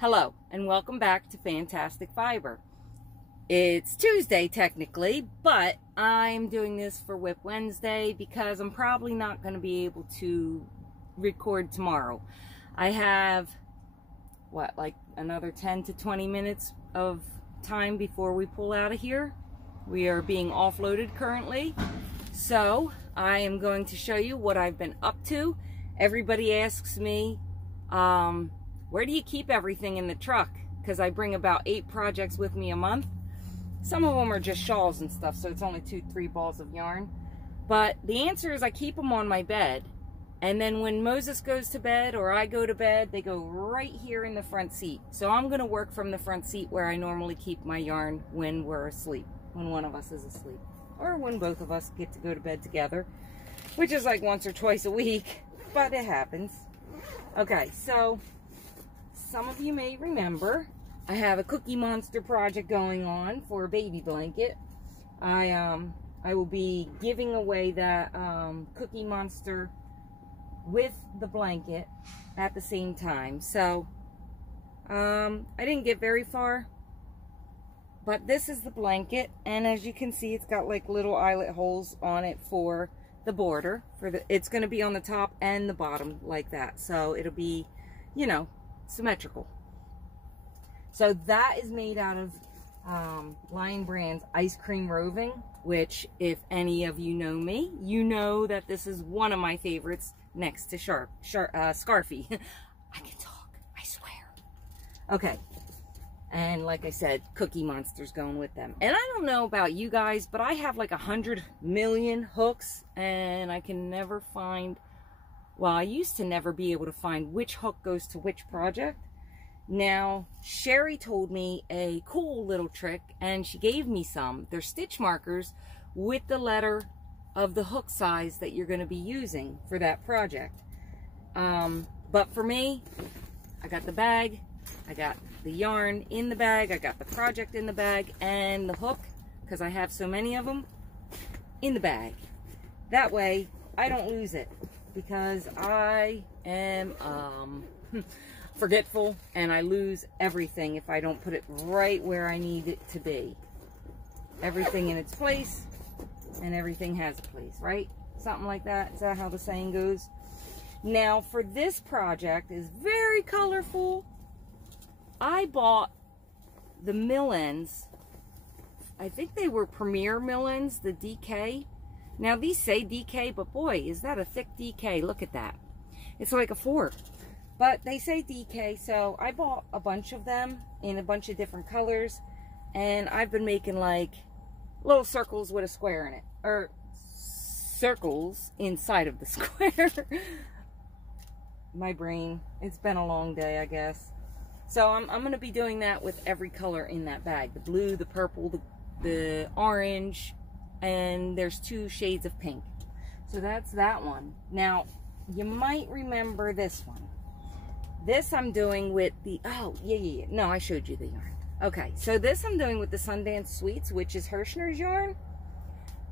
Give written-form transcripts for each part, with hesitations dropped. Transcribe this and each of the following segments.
Hello, and welcome back to Fantastic Fiber. It's Tuesday technically, but I'm doing this for Wip Wednesday because I'm probably not going to be able to record tomorrow. I have, like another 10 to 20 minutes of time before we pull out of here. We are being offloaded currently. So I am going to show you what I've been up to. Everybody asks me, where do you keep everything in the truck? Because I bring about 8 projects with me a month. Some of them are just shawls and stuff, so it's only 2-3 balls of yarn. But the answer is I keep them on my bed. And then when Moses goes to bed or I go to bed, they go right here in the front seat. So I'm going to work from the front seat where I normally keep my yarn when we're asleep, when one of us is asleep. Or when both of us get to go to bed together, which is like once or twice a week, but it happens. Okay, so some of you may remember I have a Cookie Monster project going on for a baby blanket. I will be giving away that Cookie Monster with the blanket at the same time. So I didn't get very far, but this is the blanket, and as you can see, it's got like little eyelet holes on it for the border. It's going to be on the top and the bottom like that, so it'll be, you know, symmetrical. So that is made out of Lion Brand's Ice Cream Roving, which, if any of you know me, you know that this is one of my favorites next to Scarfy. I can talk, I swear. Okay, and like I said, Cookie Monster's going with them. And I don't know about you guys, but I have like 100 million hooks, and I can never find, well, I used to never be able to find which hook goes to which project. Now, Sherry told me a cool little trick, and she gave me some. They're stitch markers with the letter of the hook size that you're going to be using for that project. But for me, I got the bag, I got the yarn in the bag, I got the project in the bag, and the hook, because I have so many of them, in the bag. That way, I don't lose it, because I am forgetful, and I lose everything if I don't put it right where I need it to be. Everything in its place, and everything has a place, right? Something like that. Is that how the saying goes? Now, for this project, is very colorful. I bought the mill ends. I think they were Premier mill ends, the DK. Now, these say DK, but boy, is that a thick DK. Look at that. It's like a fork. But they say DK, so I bought a bunch of them in a bunch of different colors. And I've been making like little circles with a square in it. Or circles inside of the square. My brain. It's been a long day, I guess. So I'm going to be doing that with every color in that bag. The blue, the purple, the orange, and there's 2 shades of pink. So that's that one. Now, you might remember this one. This I'm doing with the, oh, yeah. No, I showed you the yarn. Okay, so this I'm doing with the Sundance Sweets, which is Hirschner's yarn.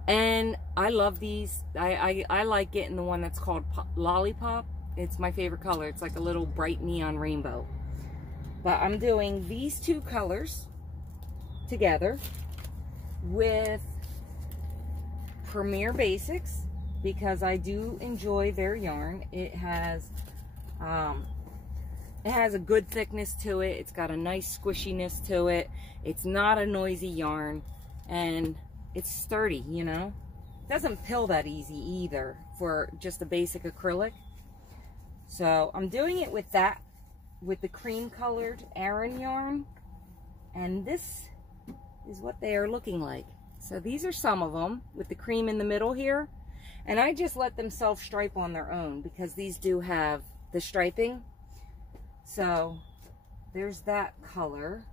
And I love these. I like getting the one that's called Lollipop. It's my favorite color. It's like a little bright neon rainbow. But I'm doing these 2 colors together with Premier Basics because I do enjoy their yarn. It has a good thickness to it. It's got a nice squishiness to it. It's not a noisy yarn, and it's sturdy, you know. It doesn't pill that easy either for just a basic acrylic. So I'm doing it with that, with the cream colored Aran yarn, and this is what they are looking like. So these are some of them with the cream in the middle here, and I just let them self stripe on their own because these do have the striping. So there's that color,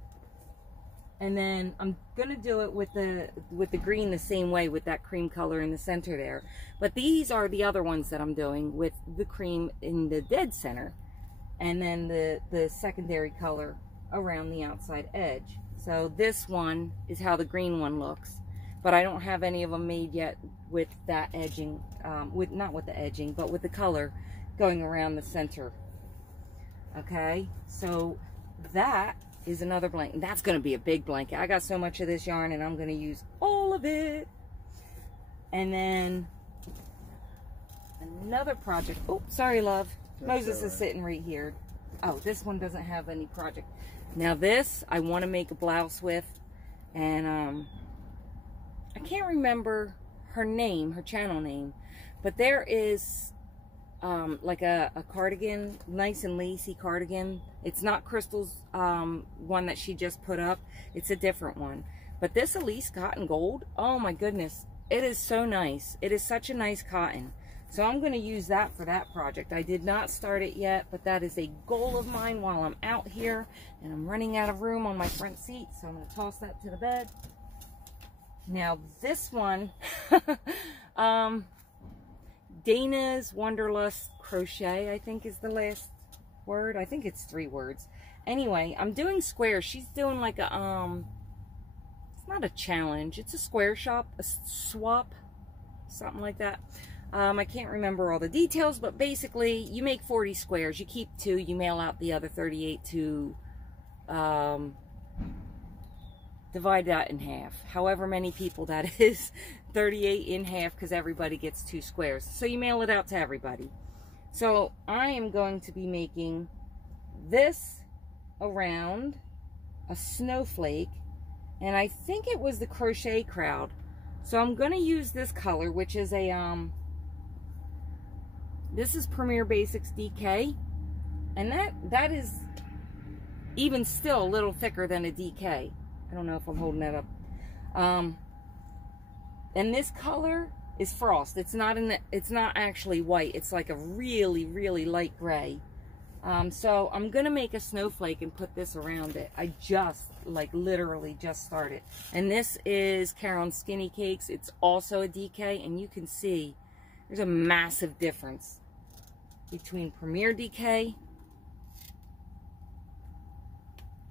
and then I'm gonna do it with the green the same way with that cream color in the center there. But these are the other ones that I'm doing with the cream in the dead center, and then the secondary color around the outside edge. So this one is how the green one looks, but I don't have any of them made yet with that edging, not with the edging, but with the color going around the center. Okay, so that is another blanket. That's going to be a big blanket. I got so much of this yarn and I'm going to use all of it. And then another project. Oh, sorry, love. Moses is sitting right here. Oh, this one doesn't have any project. Now this, I want to make a blouse with. And I can't remember her name, her channel name. But there is like a cardigan, nice and lacy cardigan. It's not Crystal's one that she just put up. It's a different one. But this Elise cotton gold, oh my goodness, it is so nice. It is such a nice cotton. So I'm going to use that for that project. I did not start it yet, but that is a goal of mine while I'm out here. And I'm running out of room on my front seat, so I'm going to toss that to the bed. Now this one, Dana's Wanderlust Crochet, I think is the last word. I think it's 3 words. Anyway, I'm doing squares. She's doing like a, it's not a challenge. It's a square shop, a swap, something like that. I can't remember all the details, but basically you make 40 squares. You keep 2, you mail out the other 38 to divide that in half. However many people that is, 38 in half because everybody gets 2 squares. So you mail it out to everybody. So I am going to be making this around a snowflake, and I think it was the Crochet Crowd. So I'm going to use this color, which is a this is Premier Basics DK, and that is even still a little thicker than a DK. I don't know if I'm holding that up. And this color is Frost. It's not actually white. It's like a really, really light gray. So I'm gonna make a snowflake and put this around it. I just, like, literally just started. And this is Caron's Skinny Cakes. It's also a DK, and you can see there's a massive difference between Premier DK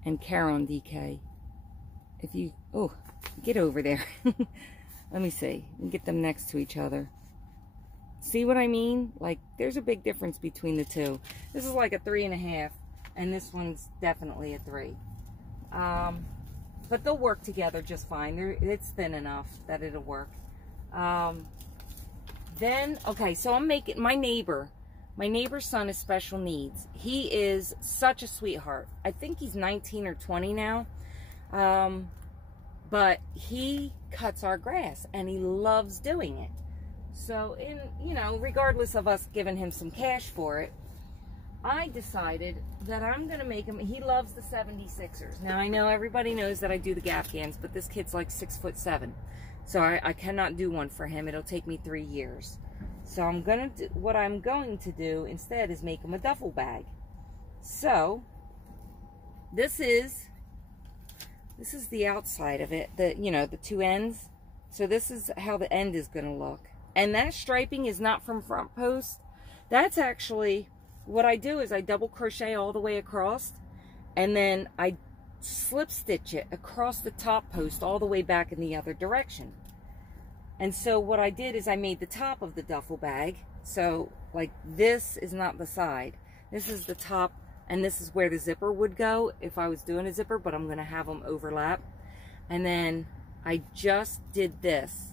and Caron DK. If you, oh, get over there. Let me see. Get them next to each other. See what I mean? Like, there's a big difference between the two. This is like a 3.5, and this one's definitely a 3. But they'll work together just fine. It's thin enough that it'll work. Then, okay, so I'm making, my neighbor's son is special needs. He is such a sweetheart. I think he's 19 or 20 now. But he cuts our grass, and he loves doing it. So, regardless of us giving him some cash for it, I decided that I'm going to make him, he loves the 76ers. Now, I know everybody knows that I do the Afghans, but this kid's like 6'7". So I cannot do one for him. It'll take me 3 years. So what I'm going to do instead is make him a duffel bag. So, this is the outside of it, the 2 ends. So this is how the end is going to look. And that striping is not from front post. That's actually, what I do is I double crochet all the way across, and then I slip stitch it across the top post all the way back in the other direction. And so what I did is I made the top of the duffel bag. So, like, this is not the side. This is the top, and this is where the zipper would go if I was doing a zipper, but I'm going to have them overlap. And then I just did this.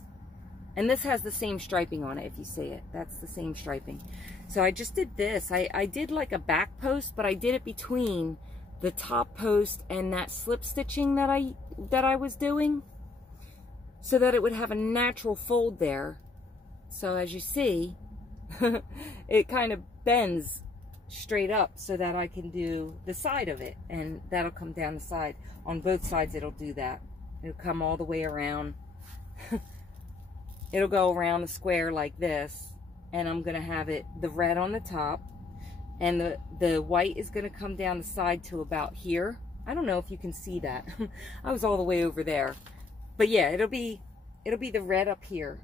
And this has the same striping on it, if you see it. That's the same striping. So I just did this. I did like a back post, but I did it between the top post and that slip stitching that I was doing, so that it would have a natural fold there. So as you see, it kind of bends straight up so that I can do the side of it, and that'll come down the side. On both sides it'll do that. It'll come all the way around. It'll go around the square like this, and I'm going to have it, the red on the top, and the white is going to come down the side to about here. I don't know if you can see that. I was all the way over there. But yeah, it'll be the red up here.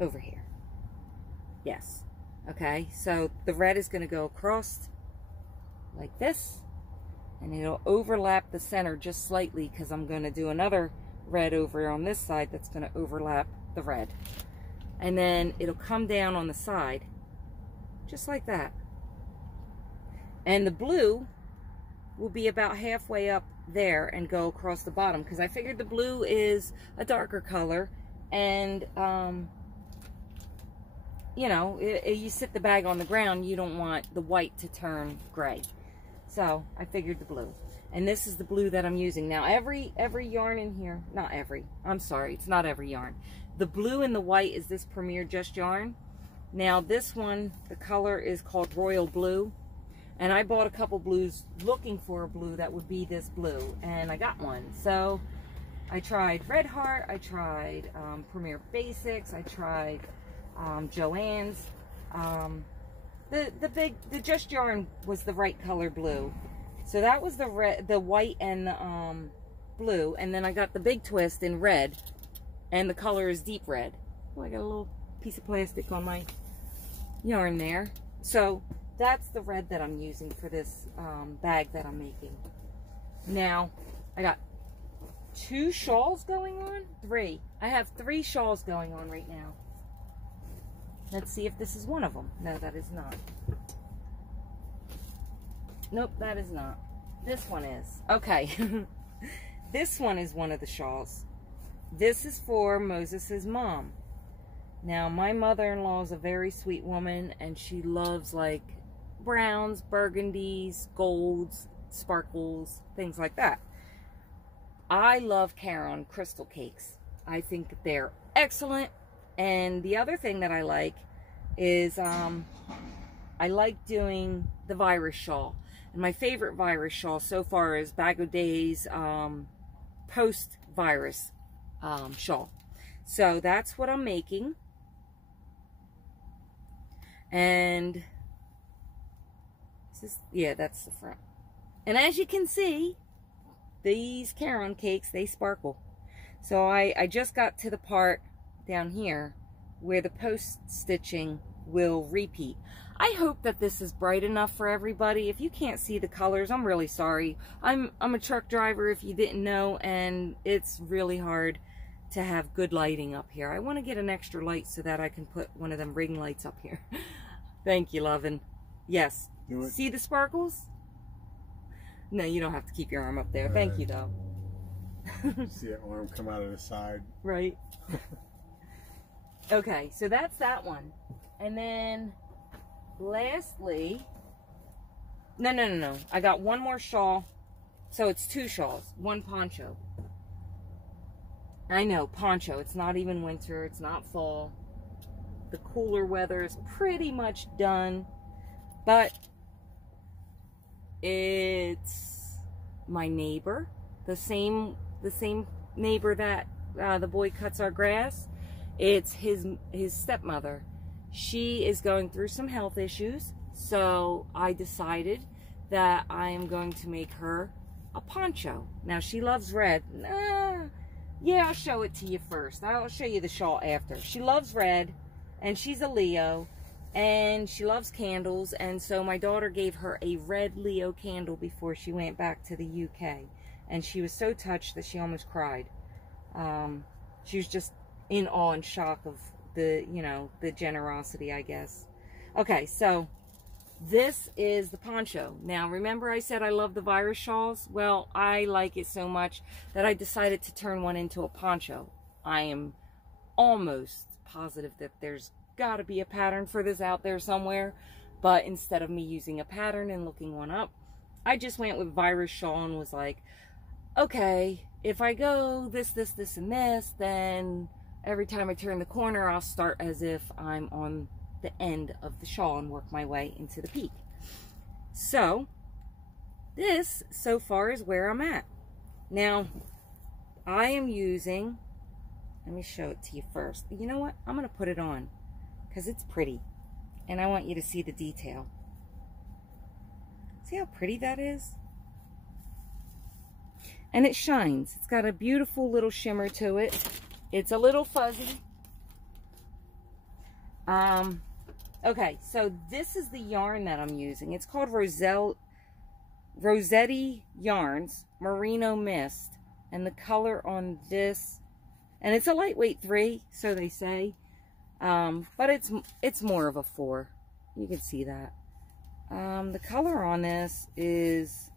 Over here. Yes. Okay, so the red is going to go across like this, and it'll overlap the center just slightly, because I'm going to do another red over on this side that's going to overlap the red. And then it'll come down on the side, just like that. And the blue will be about halfway up there and go across the bottom, because I figured the blue is a darker color, and you know, you sit the bag on the ground, you don't want the white to turn gray. So I figured the blue. And this is the blue that I'm using. Now every yarn in here, not every, I'm sorry, it's not every yarn. The blue and the white is this Premier Just yarn. Now this one, the color is called Royal Blue. And I bought a couple blues looking for a blue that would be this blue. And I got one. So I tried Red Heart, I tried Premier Basics, I tried Joann's. The Just yarn was the right color blue. So that was the red, the white and the blue. And then I got the big twist in red. And the color is deep red. Oh, I got a little piece of plastic on my yarn there. So that's the red that I'm using for this bag that I'm making. Now, I got 2 shawls going on. 3. I have 3 shawls going on right now. Let's see if this is one of them. No, that is not. Nope, that is not. This one is. Okay. This one is one of the shawls. This is for Moses's mom. Now, my mother-in-law is a very sweet woman, and she loves, like, browns, burgundies, golds, sparkles, things like that. I love Caron crystal cakes. I think they're excellent. And the other thing that I like is I like doing the virus shawl. And my favorite virus shawl so far is Bag O' Day's post-virus shawl. So that's what I'm making. And yeah, that's the front. And as you can see, these Caron cakes, they sparkle. So I just got to the part down here where the post stitching will repeat. I hope that this is bright enough for everybody. If you can't see the colors, I'm really sorry. I'm a truck driver, if you didn't know, and it's really hard to have good lighting up here. I want to get an extra light so that I can put one of them ring lights up here. Thank you, lovin'. Yes. See the sparkles? No, you don't have to keep your arm up there. Thank you, though. See an arm come out of the side. Right. Okay, so that's that one. And then, lastly, no. I got one more shawl. So it's 2 shawls, 1 poncho. I know, poncho. It's not even winter. It's not fall. The cooler weather is pretty much done. But it's my neighbor, the same neighbor that the boy cuts our grass. It's his stepmother. She is going through some health issues, so I decided that I am going to make her a poncho. Now, she loves red. Yeah, I'll show it to you first. I'll show you the shawl after. She loves red, and she's a Leo, and she loves candles, and so my daughter gave her a red Leo candle before she went back to the UK, and she was so touched that she almost cried. She was just in awe and shock of the, you know, the generosity, I guess. Okay, so this is the poncho. Now, remember I said I love the virus shawls? Well, I like it so much that I decided to turn one into a poncho. I am almost positive that there's got to be a pattern for this out there somewhere, but instead of me using a pattern and looking one up, I just went with virus shawl and was like, okay, if I go this, and this, then every time I turn the corner, I'll start as if I'm on the end of the shawl and work my way into the peak. So, this, so far, is where I'm at. Now, I am using, let me show it to you first. You know what? I'm going to put it on because it's pretty, and I want you to see the detail. See how pretty that is? And it shines. It's got a beautiful little shimmer to it. It's a little fuzzy. Okay, so this is the yarn that I'm using. It's called Rossetti Yarns Merino Mist. And the color on this, and it's a lightweight 3, so they say. But it's more of a 4. You can see that. The color on this is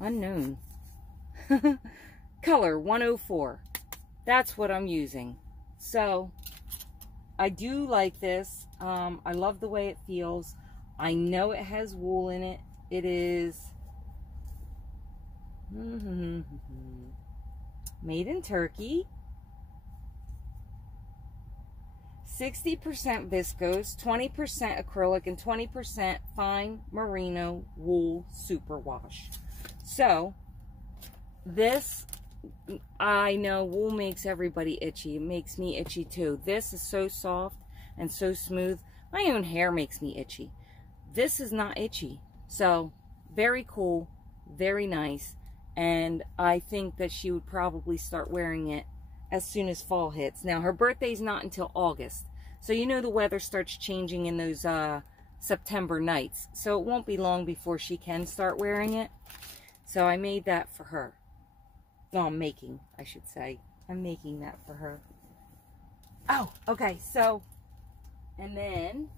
unknown. Color 104. That's what I'm using. So I do like this. I love the way it feels. I know it has wool in it. It is made in Turkey. 60% viscose, 20% acrylic, and 20% fine merino wool superwash. So this, I know wool makes everybody itchy. It makes me itchy too. This is so soft and so smooth. My own hair makes me itchy. This is not itchy. So very cool, very nice. And I think that she would probably start wearing it as soon as fall hits. Now, her birthday's not until August. So you know the weather starts changing in those September nights. So it won't be long before she can start wearing it. So I made that for her. No, I'm making, I should say. I'm making that for her. Oh, okay. So, and then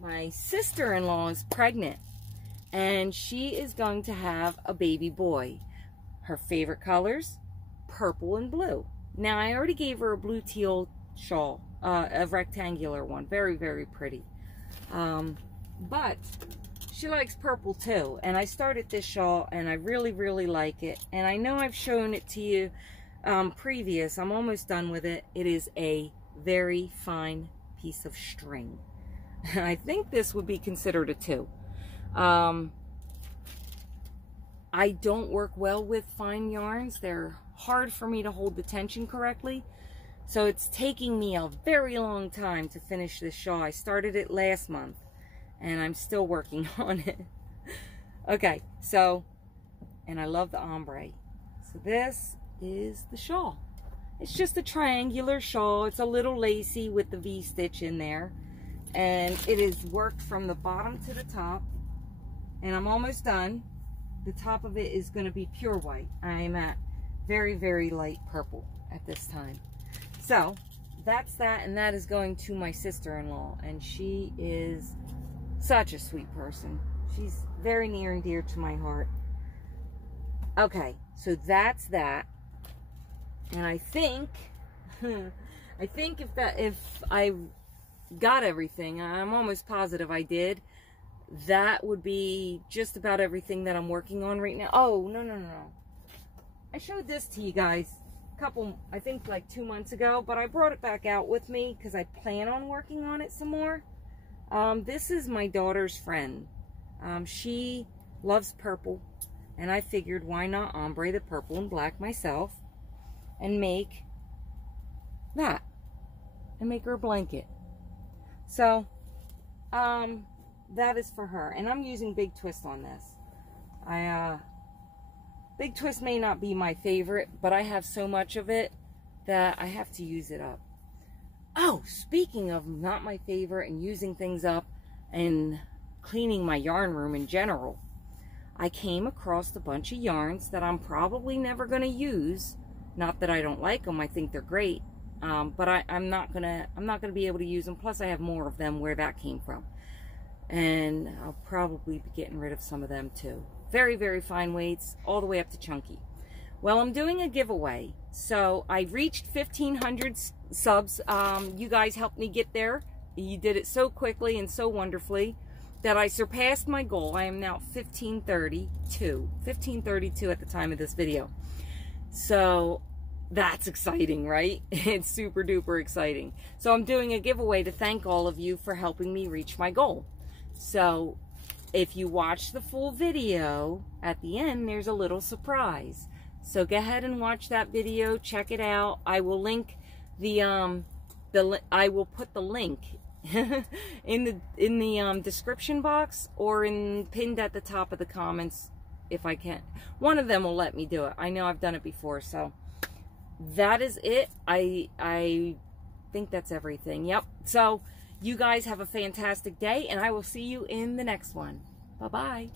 my sister-in-law is pregnant. And she is going to have a baby boy. Her favorite colors, purple and blue. Now, I already gave her a blue teal shawl, a rectangular one. Very, very pretty. But she likes purple too. And I started this shawl and I really, really like it. And I know I've shown it to you previous. I'm almost done with it. It is a very fine piece of string. I think this would be considered a 2. I don't work well with fine yarns. They're hard for me to hold the tension correctly. So it's taking me a very long time to finish this shawl. I started it last month and I'm still working on it. Okay, so, and I love the ombre. So this is the shawl. It's just a triangular shawl. It's a little lacy with the V-stitch in there. And it is worked from the bottom to the top. And I'm almost done. The top of it is going to be pure white. I'm at very, very light purple at this time. So that's that, and that is going to my sister-in-law, and she is such a sweet person. She's very near and dear to my heart. Okay, so that's that. And I think if I got everything, I'm almost positive I did. That would be just about everything that I'm working on right now. Oh, no. I showed this to you guys a couple, I think like 2 months ago, but I brought it back out with me because I plan on working on it some more. This is my daughter's friend. She loves purple, and I figured why not ombre the purple and black myself and make that and make her a blanket. So, that is for her, and I'm using Big Twist on this. Big Twist may not be my favorite, but I have so much of it that I have to use it up. Oh, speaking of not my favorite and using things up and cleaning my yarn room in general, I came across a bunch of yarns that I'm probably never going to use. Not that I don't like them, I think they're great, but I'm not gonna be able to use them. Plus, I have more of them where that came from. And I'll probably be getting rid of some of them too. Very, very fine weights, all the way up to chunky. Well, I'm doing a giveaway. So I reached 1,500 subs. You guys helped me get there. You did it so quickly and so wonderfully that I surpassed my goal. I am now 1,532 at the time of this video. So that's exciting, right? It's super duper exciting. So I'm doing a giveaway to thank all of you for helping me reach my goal. So if you watch the full video, at the end there's a little surprise. So go ahead and watch that video, check it out. I will link I will put the link in the description box or pinned at the top of the comments if I can. One of them will let me do it. I know I've done it before. So that is it. I think that's everything. Yep. So you guys have a fantastic day, and I will see you in the next one. Bye-bye.